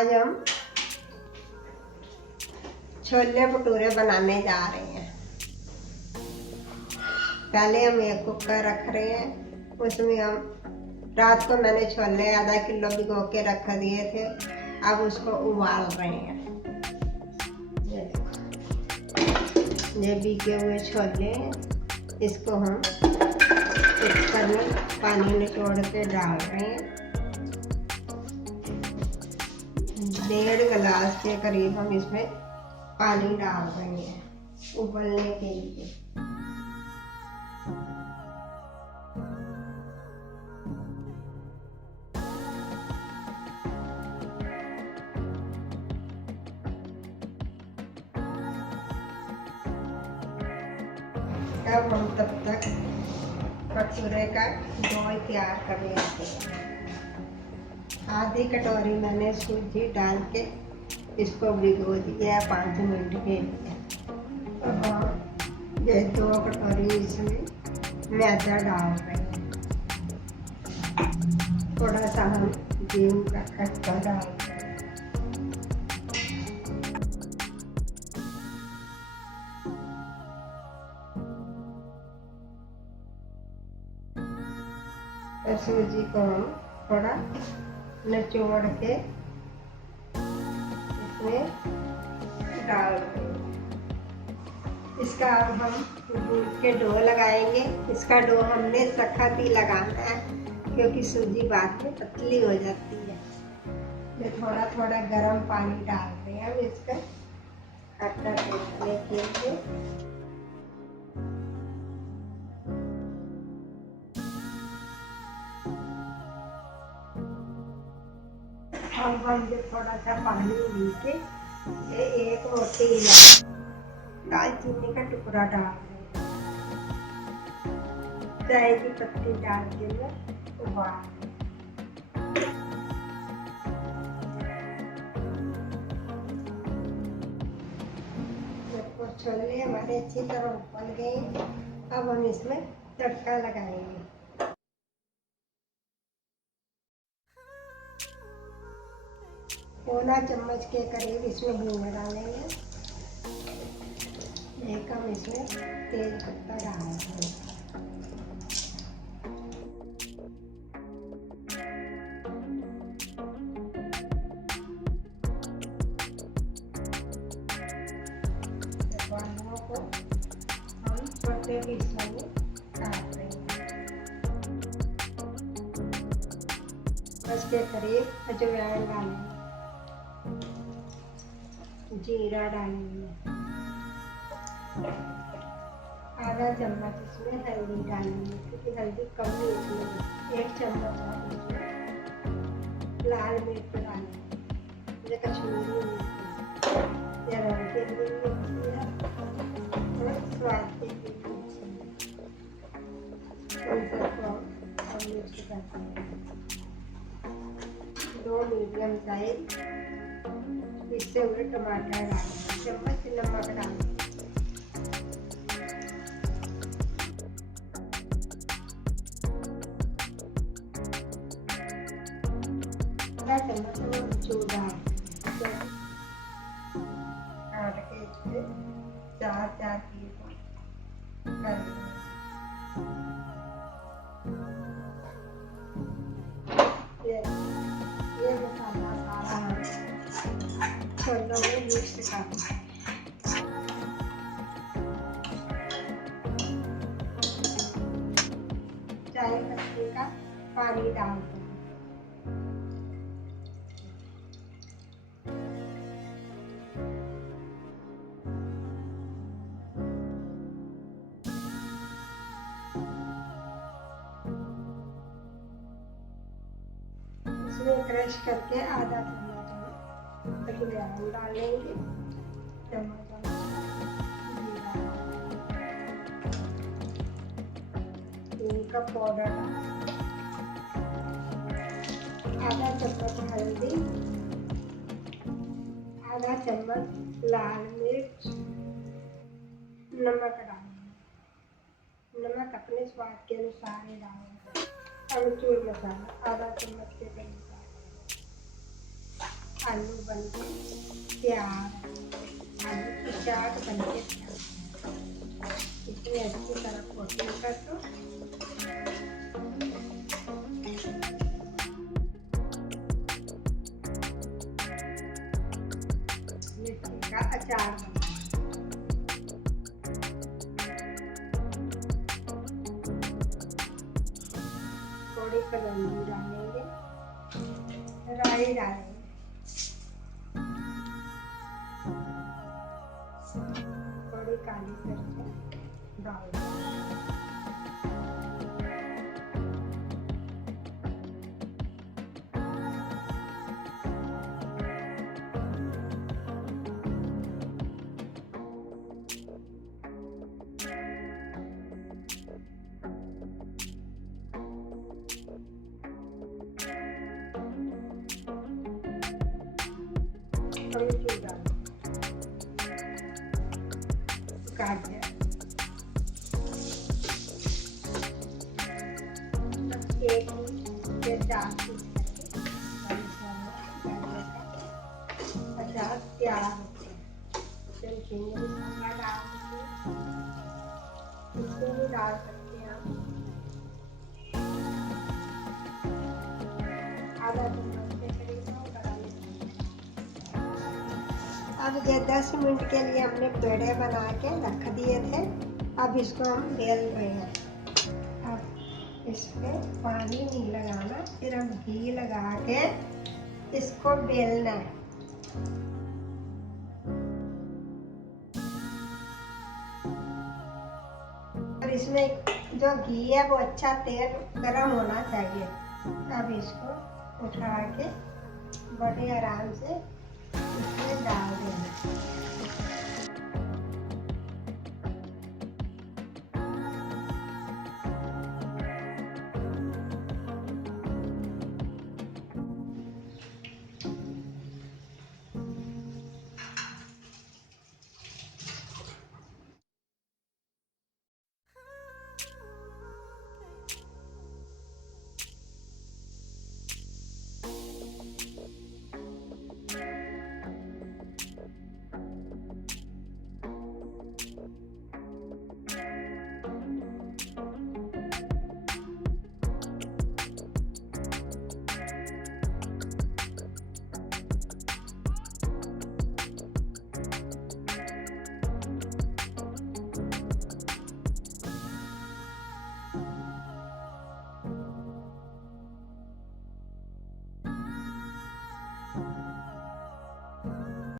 आज हम छोले भटूरे बनाने जा रहे हैं। पहले हम एक कुकर रख रहे हैं, उसमें हम रात को मैंने छोले आधा किलो भिगो के रख दिए थे। अब उसको उबाल रहे हैं। ये भीगे हुए छोले हैं, इसको हम कुकर में पानी निचोड़ के डाल रहे हैं। 1.5 गिलास के करीब हम इसमें पानी डाल रहे हैं उबलने के लिए। अब हम तब तक भटूरे का डो तैयार कर लेते हैं। आधी कटोरी मैंने सूजी डाल के इसको भिगो दिया 5 मिनट के लिए। और ये 2 कटोरी इसमें मैदा डाल रहे हैं। थोड़ा सा हम गेहूं का खट्टा डाल रहे हैं। और सूजी को हम थोड़ा निचोड़ के इसमें डाल देंगे। इसका अब हम गूंद के डो लगाएंगे। इसका डो हमने सख्त ही लगाना है क्योंकि सूजी बाद में पतली हो जाती है। ये थोड़ा थोड़ा गर्म पानी डालते हैं हम इसका आटा गूंदने के लिए। अब हम जो थोड़ा सा पानी लेके ये 1 मोटी दालचीनी का टुकड़ा डाल दें। चाय की पत्ती डाल के उबाल। छोले हमारे अच्छी तरह उबल गए। अब हम इसमें तड़का लगाएंगे। पौना चम्मच के करीब इसमें हींग डालेंगे। एक हम इसमें तेज पत्ता डालेंगे। आलूओं को हम छोटे पीसों में काट देंगे। उसके करीब अजवाइन डालेंगे, जीरा डालेंगे, आधा चम्मच इसमें हल्दी डालेंगे क्योंकि हल्दी कम ही इसमें। 1 चम्मच लाल मिर्च डालेंगे, कश्मीरी मिर्च, ये रंग के लिए मिर्ची है और स्वाद के लिए मिर्ची है। उन सबको हम मिक्स करते हैं। 2 मीडियम साइज पिसे हुए टमाटर डालेंगे, चम्मच नमक डालेंगे, आधा चम्मच अमचूर डालेंगे। काट के इससे 4 पीस कर ये मसाला सारा छोलों में मिक्स करना है। चाय पत्ती का पानी डाल दें। इसमें क्रश करके आधा चम्मच अजवाइन डालेंगे, चम्मच जीरा, का पाउडर, आधा चम्मच हल्दी, आधा चम्मच लाल मिर्च, नमक डालेंगे। नमक अपने स्वाद के अनुसार ही डालेंगे। अमचूर मसाला आधा चम्मच के करीब। आलू बन के तैयार, आलू की चाट बन के तैयार। इतनी अच्छी तरह कोटिंग कर दो। मिर्ची का अचार बना, थोड़ी कलौंजी डालेंगे, राई डालेंगे, थोड़ी काली मिर्च डाल दें। थोड़ी सी डाल गाजर, एक से 4 पीस करके अचार तैयार होते हैं। चलिए मसाला डाल देंगे, इसको भी डाल सकते हैं आप। आधा चम्मच के करीब डाल देंगे। अब ये 10 मिनट के लिए हमने पेड़े बना के रख दिए थे। अब इसको हम बेल रहे हैं। अब इसमें पानी नहीं लगाना, फिर हम घी लगा के इसको बेलना है। और इसमें जो घी है वो अच्छा तेल गरम होना चाहिए। अब इसको उठा के बड़े आराम से